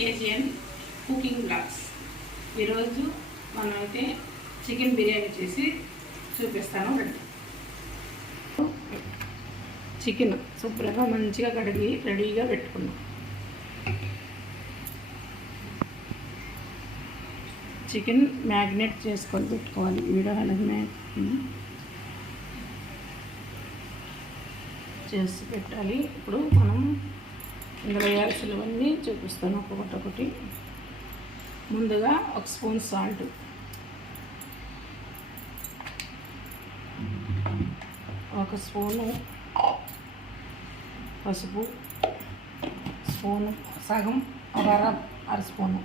KGN cooking blogs. ఈరోజు మనమైతే chicken biryani చేసి చూపిస్తాను. చికెన్ శుభ్రంగా మంచిగా కడిగి రెడీగా పెట్టుకున్నాం. చికెన్ మ్యాగ్నేట్ చేసుకొని పెట్టుకోవాలి. చేసి పెట్టాలి. ఇప్పుడు మనం ఇందులో వేయాల్సినవన్నీ చూపిస్తాను ఒక్కొక్కటి. ముందుగా 1 స్పూన్ సాల్ట్, 1 స్పూను పసుపు, స్పూను సగం అర స్పూను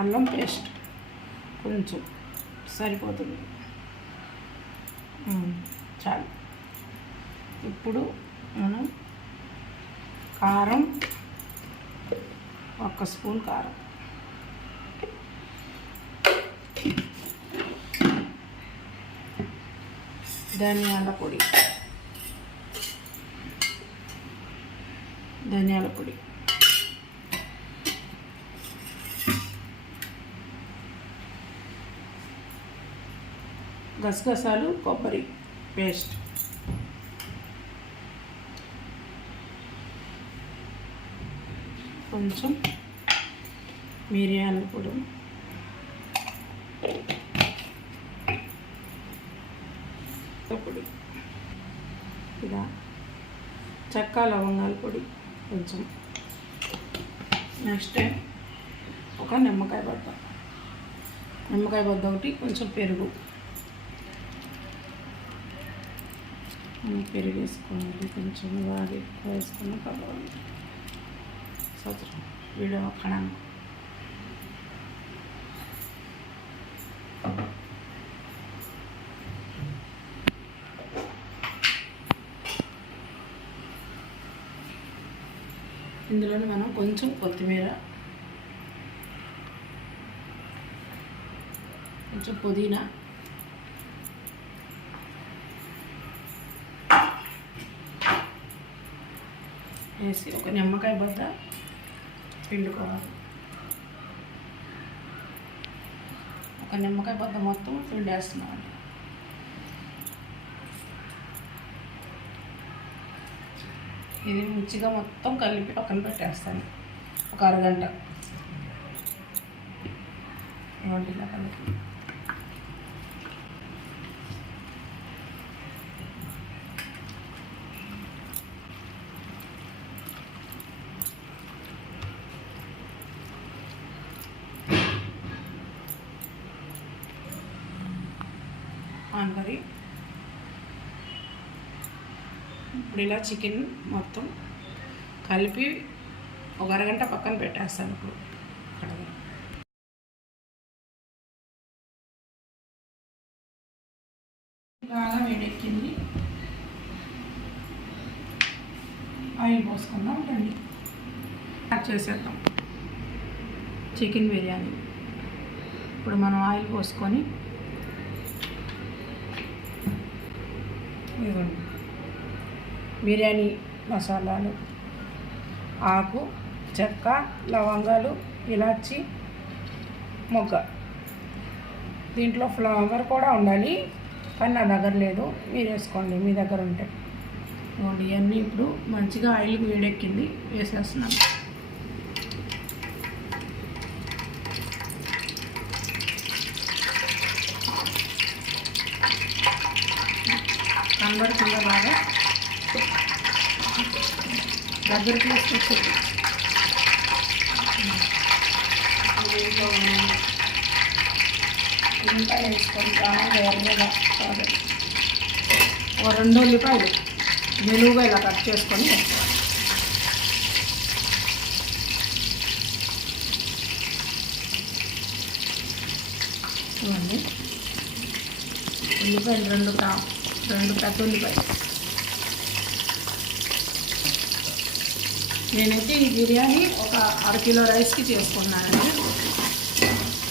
అల్లం పేస్ట్ కొంచెం సరిపోతుంది, చాలు. ఇప్పుడు మనం కారం 1 స్పూన్ కారం, ధనియాల పొడి, గసగసాలు, కొబ్బరి పేస్ట్, కొంచెం మిరియాల పొడి, ఇలా చెక్క లవంగాల పొడి కొంచెం. నెక్స్ట్ ఒక నిమ్మకాయ బద్ద ఒకటి, కొంచెం పెరుగు వేసుకోవాలి. కొంచెం బాగా ఎక్కువ వేసుకున్న పర్వాలేదు. వీడియో అక్కడ ఇందులోనే మనం కొంచెం కొత్తిమీర, కొంచెం పుదీనా, వేసి ఒక నిమ్మకాయ బద్ద పిండుకోవాలి. ఒక నిమ్మకాయ బద్ద మొత్తం పిండేస్తున్నాం. ఇది మంచిగా మొత్తం కలిపి పక్కన పెట్టేస్తాను ఒక అరగంట. ఇలా కలిపి ఆనకరి. ఇప్పుడు ఇలా చికెన్ మొత్తం కలిపి ఒక అరగంట పక్కన పెట్టేస్తాను. ఇప్పుడు బాగా వేడెక్కింది. ఆయిల్ పోసుకుందాం. రండి స్టార్ట్ చేసేద్దాం చికెన్ బిర్యానీ. ఇప్పుడు మనం ఆయిల్ పోసుకొని బిర్యానీ మసాలాలు, ఆకు, చెక్క, లవంగాలు, ఇలాచి, మొగ్గ. దీంట్లో ఫ్లేవర్ కూడా ఉండాలి, కానీ నా దగ్గర లేదు. మీరు వేసుకోండి, మీ దగ్గర ఉంటే. ఇవన్నీ ఇప్పుడు మంచిగా ఆయిల్ వేడెక్కింది, వేసేస్తున్నాను. కనబడుతుందా బాగా దగ్గరికి తీసుకొచ్చి దీంట్లో ఉల్లిపాయలు వేసుకొని బాగా ఎర్రగా కాదు, 2 ఉల్లిపాయలు నిలువుగా ఇలా కట్ చేసుకొని వేసుకోవాలి. చూడండి, ఉల్లిపాయలు 2 పెద్ద ఉల్లిపాయలు. నేనైతే ఈ బిర్యానీ ఒక అరకిలో రైస్కి చేసుకున్నానండి.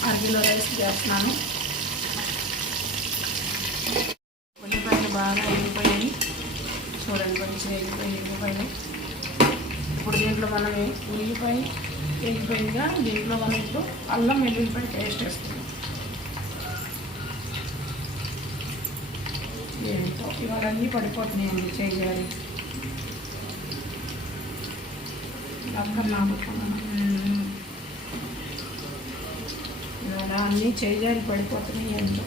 అరకిలో రైస్కి చేస్తున్నాను. ఉల్లిపాయలు బాగా ఎండిపోయాయి. చూడండి మంచిగా ఎగిపోయి. ఇప్పుడు దీంట్లో మనం ఉల్లిపాయ ఎగిపోయిందిగా, దీంట్లో మనం ఇప్పుడు అల్లం వెల్లుల్లిపాయ పేస్ట్ వేస్తున్నాం. ఏంటో ఇవాళ అన్నీ పడిపోతున్నాయండి చేయాలి. అక్కడ ఇవాళ అన్నీ చేయాలి పడిపోతున్నాయి. ఏంటో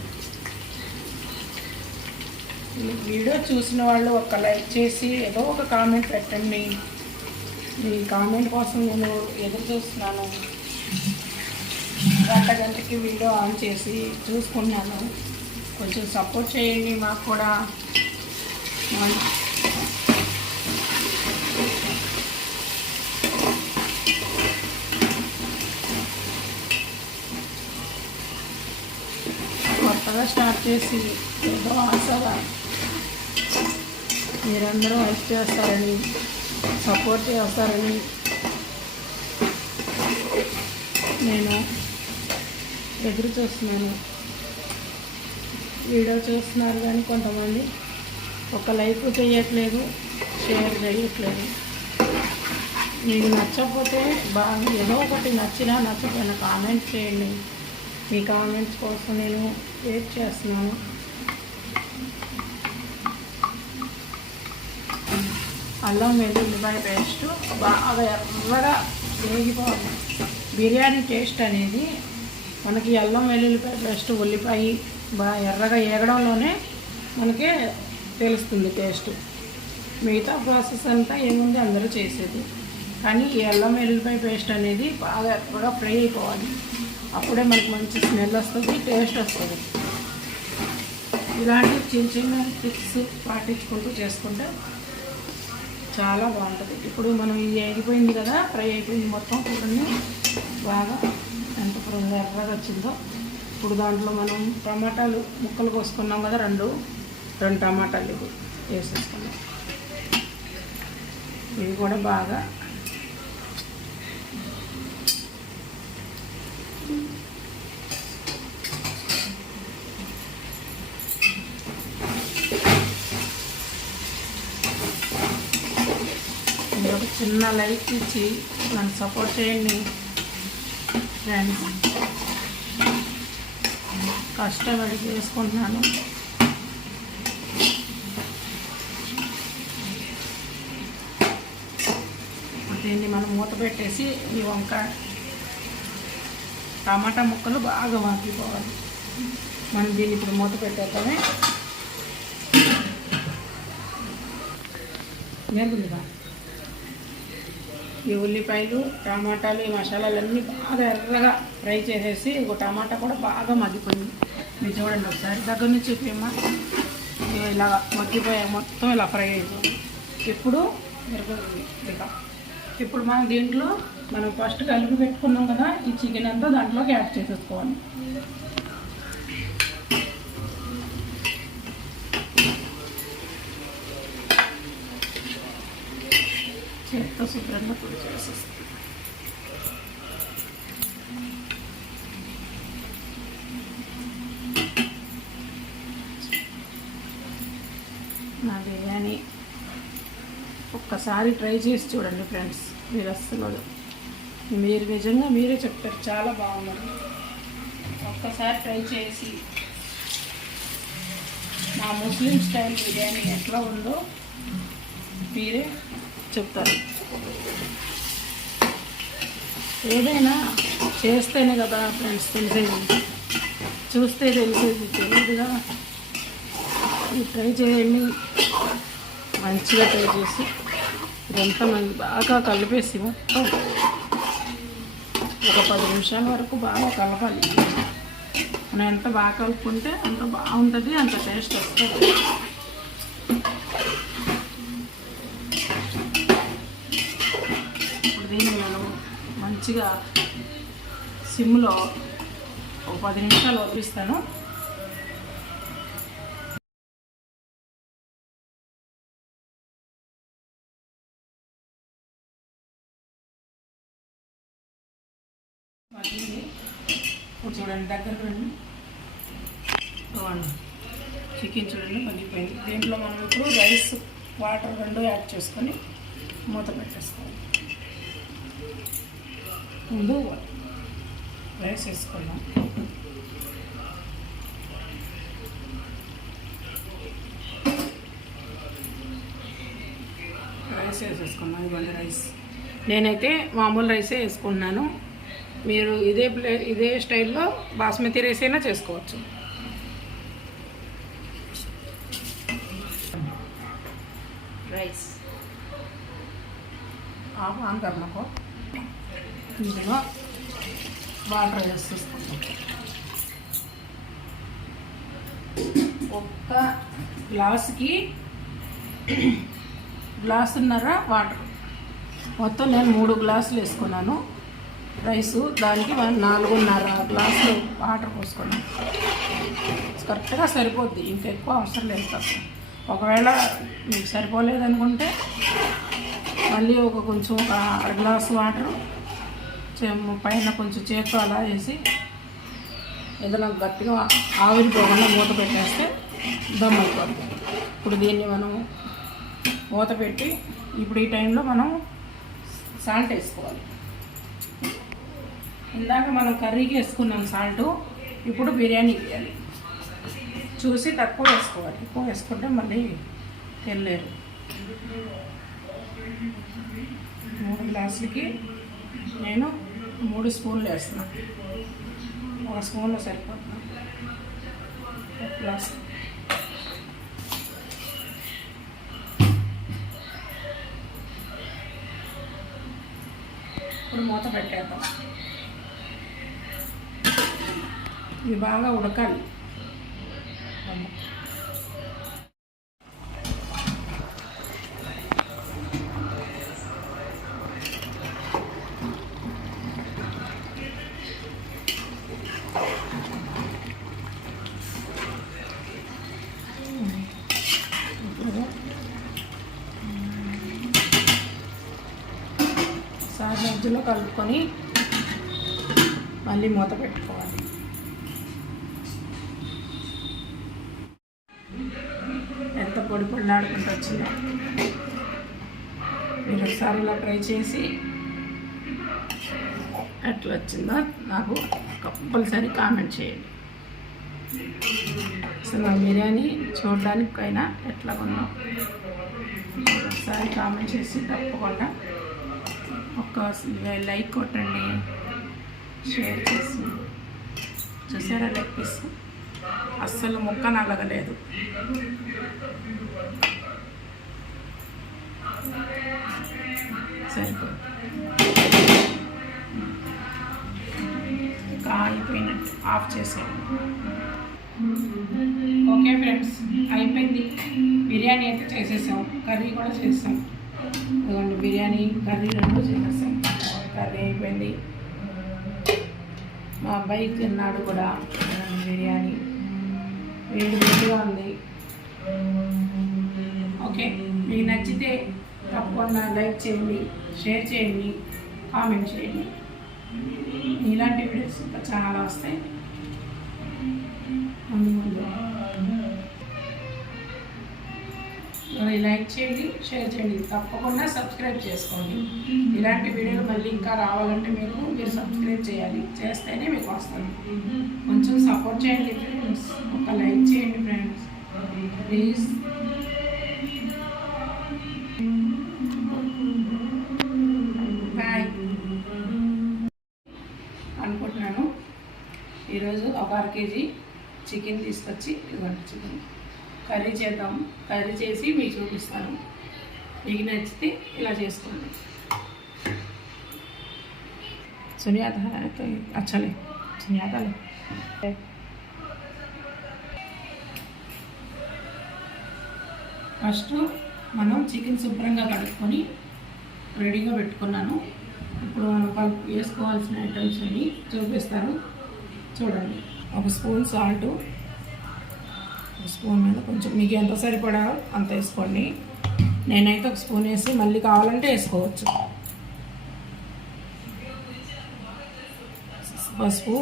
వీడియో చూసిన వాళ్ళు ఒక లైక్ చేసి ఏదో ఒక కామెంట్ పెట్టండి. మీ కామెంట్ కోసం నేను ఎదురు చూస్తున్నాను. గంటకి వీడియో ఆన్ చేసి చూసుకున్నాను. కొంచెం సపోర్ట్ చేయండి మాకు కూడా. కొత్తగా స్టార్ట్ చేసి ఏదో ఆశగా మీరందరూ హెల్ప్ చేస్తారని, సపోర్ట్ చేస్తారని నేను ఎదురు చూస్తున్నాను. వీడియో చూస్తున్నారు కానీ కొంతమంది ఒక లైక్ చేయట్లేదు, షేర్ చేయట్లేదు. మీకు నచ్చకపోతే బాగా ఏదో ఒకటి నచ్చినా నచ్చకపోయినా కామెంట్ చేయండి. మీ కామెంట్స్ కోసం నేను వెయిట్ చేస్తున్నాను. అల్లం వెల్లుల్లిపాయ పేస్ట్ బాగా ఎర్రగా వేగిపోవాలి. బిర్యానీ టేస్ట్ అనేది మనకి అల్లం వెల్లుల్లిపాయ పేస్ట్, ఉల్లిపాయ బాగా ఎర్రగా ఏగడంలోనే మనకే తెలుస్తుంది టేస్ట్. మిగతా ప్రాసెస్ అంతా ఏముంది అందరూ చేసేది, కానీ ఈ అల్లం వెల్లుల్లిపాయ పేస్ట్ అనేది బాగా ఎర్రగా ఫ్రై అయిపోవాలి. అప్పుడే మనకు మంచి స్మెల్ వస్తుంది, టేస్ట్ వస్తుంది. ఇలాంటి చిన్న చిన్న టిప్స్ పాటించుకుంటూ చేసుకుంటే చాలా బాగుంటుంది. ఇప్పుడు మనం ఇది అయిపోయింది కదా, ఫ్రై అయిపోయింది మొత్తం కూరని బాగా ఎంత ఎర్రగా వచ్చిందో. ఇప్పుడు దాంట్లో మనం టమాటాలు ముక్కలు కోసుకున్నాం కదా, రెండు టమాటాలు ఇవి వేసేసుకున్నాం. ఇవి కూడా బాగా ఒక చిన్న లైక్ ఇచ్చి నన్ను సపోర్ట్ చేయండి ఫ్రెండ్స్. కష్టపడి చేసుకుంటున్నాను. దీన్ని మనం మూత పెట్టేసి ఈ వంకాయ టమాటా ముక్కలు బాగా మగ్గిపోవాలి. మనం దీన్ని ఇప్పుడు మూత పెట్టేద్దామే. నేర్పుందిగా ఈ ఉల్లిపాయలు, టమాటాలు, ఈ మసాలాలన్నీ బాగా ఎర్రగా ఫ్రై చేసేసి ఒక టమాటా కూడా బాగా మగ్గిపోయింది. మీరు చూడండి ఒకసారి దగ్గర నుంచి చెప్పేమ్మా. ఇలా మగ్గిపోయాయి, మొత్తం ఇలా ఫ్రై అయిపోయింది. ఇప్పుడు ఇప్పుడు మనం దీంట్లో మనం ఫస్ట్ కలిపి పెట్టుకున్నాం కదా, ఈ చికెన్ అంతా దాంట్లోకి యాడ్ చేసేసుకోవాలి. చేత్తో శుభ్రంగా పొడి చేసేస్తాం. నా బిర్యానీ ఒక్కసారి ట్రై చేసి చూడండి ఫ్రెండ్స్. మీరు అస్సలు మీరు నిజంగా మీరే చెప్తారు చాలా బాగుంది. ఒక్కసారి ట్రై చేసి నా ముస్లిం స్టైల్ బిర్యానీ ఎట్లా ఉందో మీరే చెప్తారు. ఏదైనా చేస్తేనే కదా ఫ్రెండ్స్ తెలిసేది, చూస్తే తెలిసేది, తెలియదుగా. ట్రై చేయండి, మంచిగా ట్రై చేసి ఇదంతా మనం బాగా కలిపేసి మొత్తం ఒక 10 నిమిషాల వరకు బాగా కలపాలి. మనం ఎంత బాగా కలుపుకుంటే అంత బాగుంటుంది, అంత టేస్ట్ వస్తుంది. ఇప్పుడు దీన్ని నేను మంచిగా సిమ్లో ఒక 10 నిమిషాలు వదిలిస్తాను. ఇప్పుడు చూడండి దగ్గర రండి, చికెన్ చూడండి మగ్గిపోయింది. దీంట్లో మనం ఇప్పుడు రైస్ వాటర్ రెండు యాడ్ చేసుకొని మూత పెట్టేసుకోవాలి. ముందు రైస్ వేసుకున్నాం. రైస్ వేసేసుకున్నాం. ఇవ్వండి రైస్. నేనైతే మామూలు రైసే వేసుకున్నాను. మీరు ఇదే స్టైల్లో బాస్మతి రైస్ అయినా చేసుకోవచ్చు. రైస్ ఆన్ కర్మకు ఇందులో వాటర్ వేసేసుకుంటాం. ఒక్క గ్లాసుకి గ్లాసున్నర వాటర్. మొత్తం నేను 3 గ్లాసులు వేసుకున్నాను రైసు. దానికి 4.5 గ్లాసులు వాటర్ పోసుకున్నాను. కరెక్ట్గా సరిపోద్ది, ఇంకా ఎక్కువ అవసరం లేదు తప్ప. ఒకవేళ మీకు సరిపోలేదనుకుంటే మళ్ళీ కొంచెం ఒక 1/2 గ్లాసు వాటరు పైన కొంచెం చేత్తో అలా వేసి ఏదైనా గట్టిగా ఆవిరిపోకుండా మూత పెట్టేస్తే దమ్ అయిపోతుంది. ఇప్పుడు దీన్ని మనం మూత పెట్టి ఇప్పుడు ఈ టైంలో మనం సాల్ట్ వేసుకోవాలి. ఇందాక మనం కర్రీకి వేసుకున్నాం సాల్ట్, ఇప్పుడు బిర్యానీకి వేయాలి. చూసి తక్కువ వేసుకోవాలి, ఎక్కువ వేసుకుంటే మళ్ళీ తెల్లేరు. 3 గ్లాసులకి నేను 3 స్పూన్లు వేస్తున్నాను. 1 స్పూన్లో సరిపోతుంది. 1 గ్లాస్. ఇప్పుడు మూత పెట్టేద్దాం. ఇది బాగా ఉడకాలి. మధ్యలో కలుపుకొని మళ్ళీ మూత పెట్టుకోవాలి. ఎంత పొడి పొడిలాడుకుంటూ వచ్చిందో మీరు ఒకసారి ఇలా ట్రై చేసి ఎట్లా వచ్చిందో నాకు కంపల్సరీ కామెంట్ చేయండి. అసలు నా బిర్యానీ చూడడానికైనా ఎట్లా ఉన్నాం ఒకసారి కామెంట్ చేసి తప్పకుండా ఒక లైక్ కొట్టండి, షేర్ చేసి. చూసారా లెగ్ పీస్ అస్సలు ముక్క నలగలేదు. సరిపోదు, కాలిపోయినట్టు ఆఫ్ చేసాను. ఓకే ఫ్రెండ్స్, అయిపోయింది. బిర్యానీ అయితే చేసేసాం, కర్రీ కూడా చేసాం. ఇదిగోండి బిర్యానీ కర్రీ 2 చేసేసాం. కర్రీ అయిపోయింది. మా అబ్బాయి తిన్నాడు కూడా బిర్యానీ. వేడి వేడిగా ఉంది. ఓకే, మీకు నచ్చితే తప్పకుండా లైక్ చేయండి, షేర్ చేయండి, కామెంట్ చేయండి. ఇలాంటి వీడియోస్ ఇంకా చాలా వస్తాయి ముందు. లైక్ చేయండి, షేర్ చేయండి, తప్పకుండా సబ్స్క్రైబ్ చేసుకోండి. ఇలాంటి వీడియోలు మళ్ళీ ఇంకా రావాలంటే మీరు సబ్స్క్రైబ్ చేయాలి, చేస్తేనే మీకు వస్తాను. కొంచెం సపోర్ట్ చేయండి ఫ్రెండ్స్, ఒక లైక్ చేయండి ఫ్రెండ్స్ ప్లీజ్. బాయ్ అనుకుంటున్నాను. ఈరోజు ఒక 1/2 కేజీ చికెన్ తీసుకొచ్చి ఇవ్వండి. చికెన్ కర్రీ చేద్దాం. కర్రీ చేసి మీకు చూపిస్తాను. మీకు నచ్చితే ఇలా చేసుకోండి. సునియాత అచ్చలే సునియాతలే. ఫస్ట్ మనం చికెన్ శుభ్రంగా కడుక్కొని రెడీగా పెట్టుకున్నాను. ఇప్పుడు మనం వేసుకోవాల్సిన ఐటమ్స్ అన్ని చూపిస్తాను, చూడండి. 1 స్పూన్ సాల్టు, స్పూన్ మీద కొంచెం మీకు ఎంత సరిపడా అంత వేసుకోండి. నేనైతే 1 స్పూన్ వేసి మళ్ళీ కావాలంటే వేసుకోవచ్చు. పసుపు,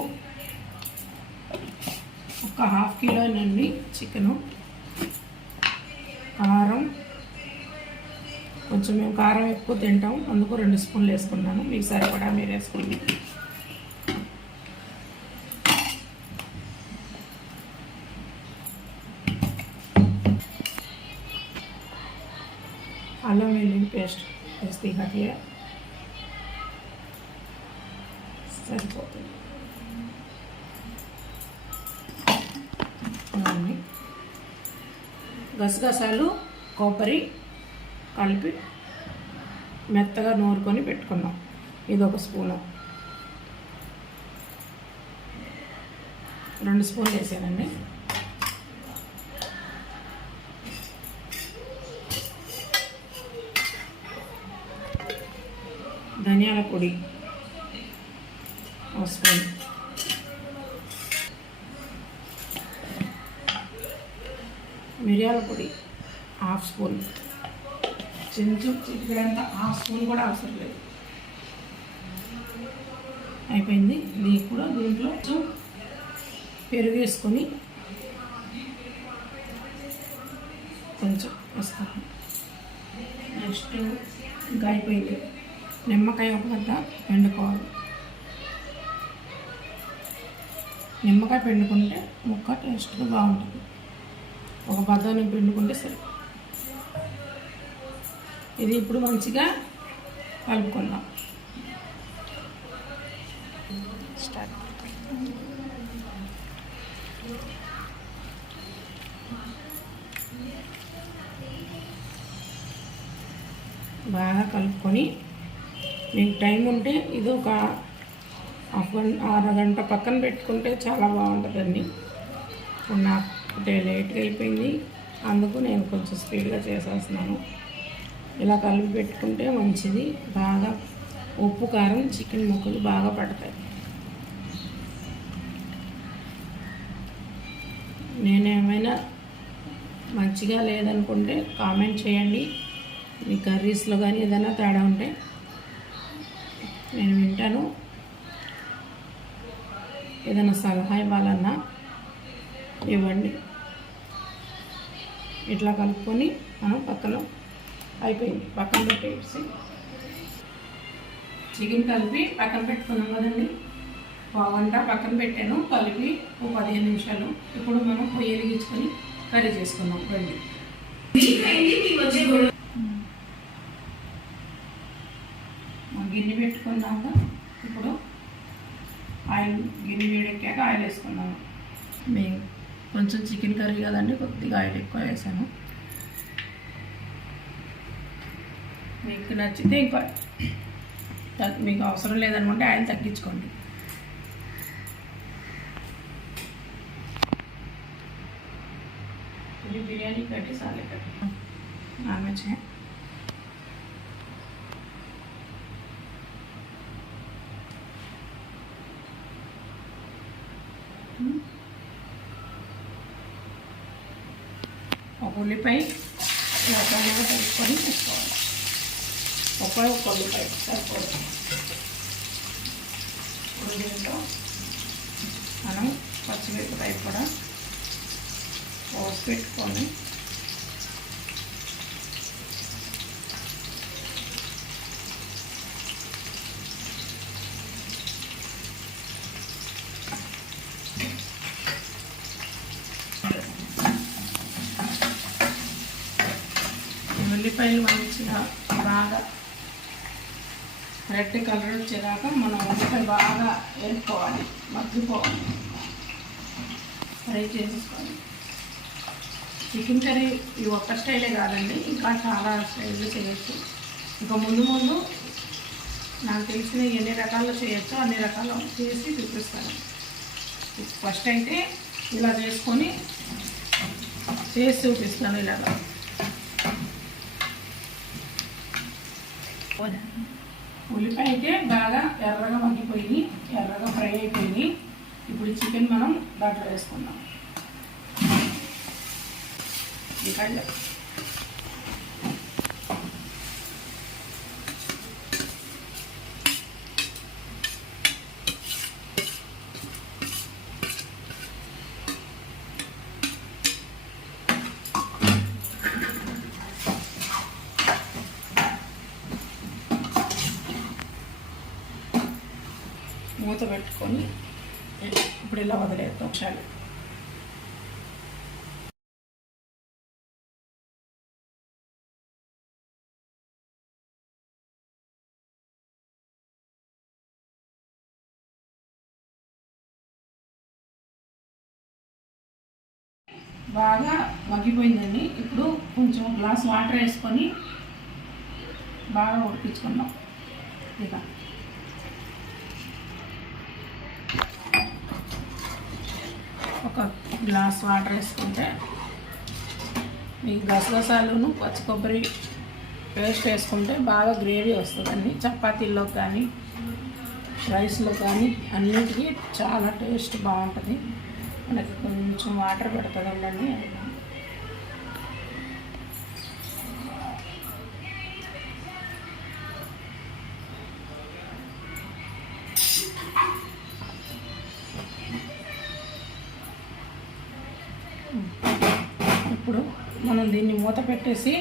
ఒక 1/2 కిలో నుండి చికెను, కారం, కొంచెం మేము కారం ఎక్కువ తింటాం, అందుకు 2 స్పూన్లు వేసుకున్నాను. మీకు సరిపడా మీరు వేసుకోండి. అల్లం వెల్లుల్లి పేస్ట్ వేస్తే గట్టిగా సరిపోతుంది. గసగసాలు కొబ్బరి కలిపి మెత్తగా నూరుకొని పెట్టుకున్నాం. ఇది 1 స్పూను, 2 స్పూన్లు వేసానండి. ధనియాల పొడి 1 స్పూన్, మిరియాల పొడి 1/2 స్పూన్, చిటికెడంతా 1/2 స్పూన్ కూడా అవసరం లేదు. అయిపోయింది. దీంట్లో పెరుగు వేసుకొని కొంచెం వేస్తాను. నెక్స్ట్ ఇంకా అయిపోయింది. నిమ్మకాయ ఒక గడ్డ పిండుకోవాలి. నిమ్మకాయ పిండుకుంటే ముక్క టేస్ట్గా బాగుంటుంది. ఒక బద్దాన్ని పిండుకుంటే సరే. ఇది ఇప్పుడు మంచిగా కలుపుకుందాం. స్టార్ట్. బాగా కలుపుకొని మీకు టైం ఉంటే ఇది ఒక అరగంట పక్కన పెట్టుకుంటే చాలా బాగుంటుందండి. ఇప్పుడు నాకు లేట్గా అయిపోయింది, అందుకు నేను కొంచెం స్పీడ్గా చేసేస్తున్నాను. ఇలా కలిపి పెట్టుకుంటే మంచిది. బాగా ఉప్పు కారం చికెన్ ముక్కలు బాగా పడతాయి. నేనేమైనా మంచిగా లేదనుకుంటే కామెంట్ చేయండి. మీ కర్రీస్లో కానీ ఏదైనా తేడా ఉంటే నేను వింటాను. ఏదైనా సలహా ఇవ్వాలన్నా ఇవ్వండి. ఇట్లా కలుపుకొని మనం అయిపోయింది పక్కన పెట్టేసి చికెన్ కలిపి పక్కన పెట్టుకున్నాం కదండి. 1 గంట పక్కన పెట్టాను కలిపి 15 నిమిషాలు. ఇప్పుడు మనం పొయ్యి వెలిగించుకొని కర్రీ చేసుకున్నాం. రండి. గిన్నె పెట్టుకున్నాక ఇప్పుడు గిన్నె వేడెక్కాక ఆయిల్ వేసుకున్నాము. మేము కొంచెం చికెన్ కర్రీ కదండి, కొద్దిగా ఆయిల్ ఎక్కువ వేసాను. మీకు నచ్చితే ఇంకా మీకు అవసరం లేదనుకుంటే ఆయిల్ తగ్గించుకోండి. ఇది బిర్యానీ కట్టి సాలే కట్టి నాన్ ఒక ఉల్లిపాయ సన్నగా కలుపుకొని వేసుకోవాలి. ఒక ఉల్లిపాయ సరిపోదు. ఇప్పుడు దీంట్లో మనం పచ్చిమిరపకాయ కూడా పోసి పెట్టుకొని ఉల్లిపాయలు మంచిగా బాగా రెడ్ కలర్ వచ్చేదాకా మనం ఉల్లిపాయ బాగా వేసుకోవాలి, మగ్గిపోవాలి, ఫ్రై చేసేసుకోవాలి. చికెన్ కర్రీ ఈ ఒక్క స్టైలే కాదండి, ఇంకా చాలా స్టైల్లో చేయొచ్చు. ఇంకా ముందు నాకు తెలిసిన ఎన్ని రకాల్లో చేయొచ్చో అన్ని రకాలు చేసి చూపిస్తాను. ఫస్ట్ అయితే ఇలా చేసుకొని చేసి చూపిస్తాను. ఇలాగా ఉల్లిపాయ అయితే బాగా ఎర్రగా మగ్గిపోయి ఎర్రగా ఫ్రై అయిపోయి ఇప్పుడు చికెన్ మనం దాంట్లో వేసుకుందాం. ఇక్కడ మూత పెట్టుకొని ఇప్పుడు ఇలా వదిలేద్దాం చాలు. బాగా మగ్గిపోయిందండి. ఇప్పుడు కొంచెం గ్లాస్ వాటర్ వేసుకొని బాగా ఉడికించుకుందాం. ఇక ఒక గ్లాస్ వాటర్ వేసుకుంటే ఈ గసగసాలను పచ్చి కొబ్బరి పేస్ట్ వేసుకుంటే బాగా గ్రేవీ వస్తుందండి. చపాతీల్లో కానీ రైస్లో కానీ అన్నిటికీ చాలా టేస్ట్ బాగుంటుంది. మనకి కొంచెం వాటర్ పెడుతుందండి. ఇప్పుడు మనం దీన్ని మూత పెట్టేసి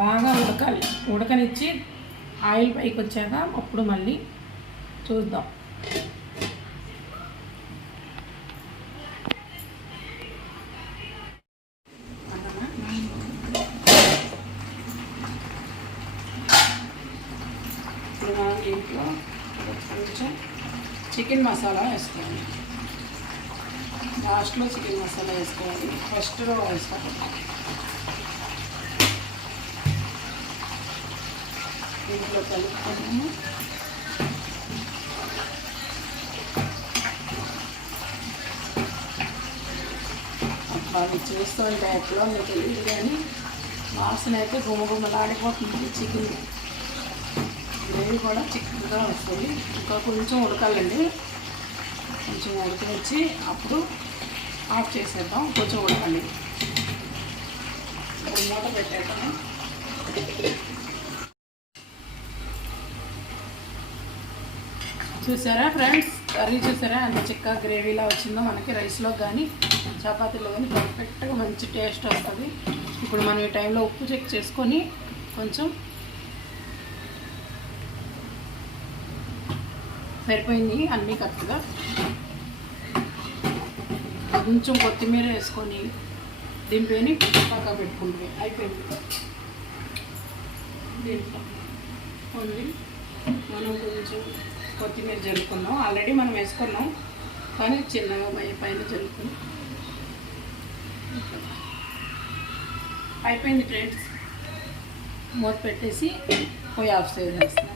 బాగా ఉడకనిచ్చి ఆయిల్ పైకి వచ్చాక అప్పుడు మళ్ళీ చూద్దాం. ఇప్పుడు మనం దీంట్లో కొంచెం చికెన్ మసాలా వేసుకోవాలి. లాస్ట్లో చికెన్ మసాలా వేసుకోవాలి, ఫస్ట్లో వేసుకోవాలి. దీంట్లో కలుపుకున్నాము. అవి చూస్తుంటే ఎక్కడో మీకు తెలియదు కానీ వాసన అయితే గుమగుమలాడిపోతుంది. చికెన్ గ్రేవీ కూడా చికెన్గా వస్తుంది. ఇంకా కొంచెం ఉడకాలండి. కొంచెం ఉడకనిచ్చి అప్పుడు ఆఫ్ చేసేద్దాం. కొంచెం ఉడకండి. మూత పెట్టేద్దాం. చూసారా ఫ్రెండ్స్, కర్రీ చూసారా అంత చిక్క గ్రేవీలా వచ్చిందో. మనకి రైస్లో కానీ చపాతీలో కానీ పర్ఫెక్ట్గా మంచి టేస్ట్ వస్తుంది. ఇప్పుడు మనం ఈ టైంలో ఉప్పు చెక్ చేసుకొని కొంచెం సరిపోయింది అన్నీ కరెక్ట్గా. కొంచెం కొత్తిమీర వేసుకొని దింపేని పక్క పెట్టుకుంటే అయిపోయింది. దీంట్లో ఓన్లీ మనం కొంచెం కొత్తిమీర జల్లుకున్నాం. ఆల్రెడీ మనం వేసుకున్నాం కానీ చిన్నగా పైన జల్లుకున్నాం. అయిపోయింది ఫ్రెండ్స్. మూత పెట్టేసి పోయి ఆఫ్ చేసేస్తాం.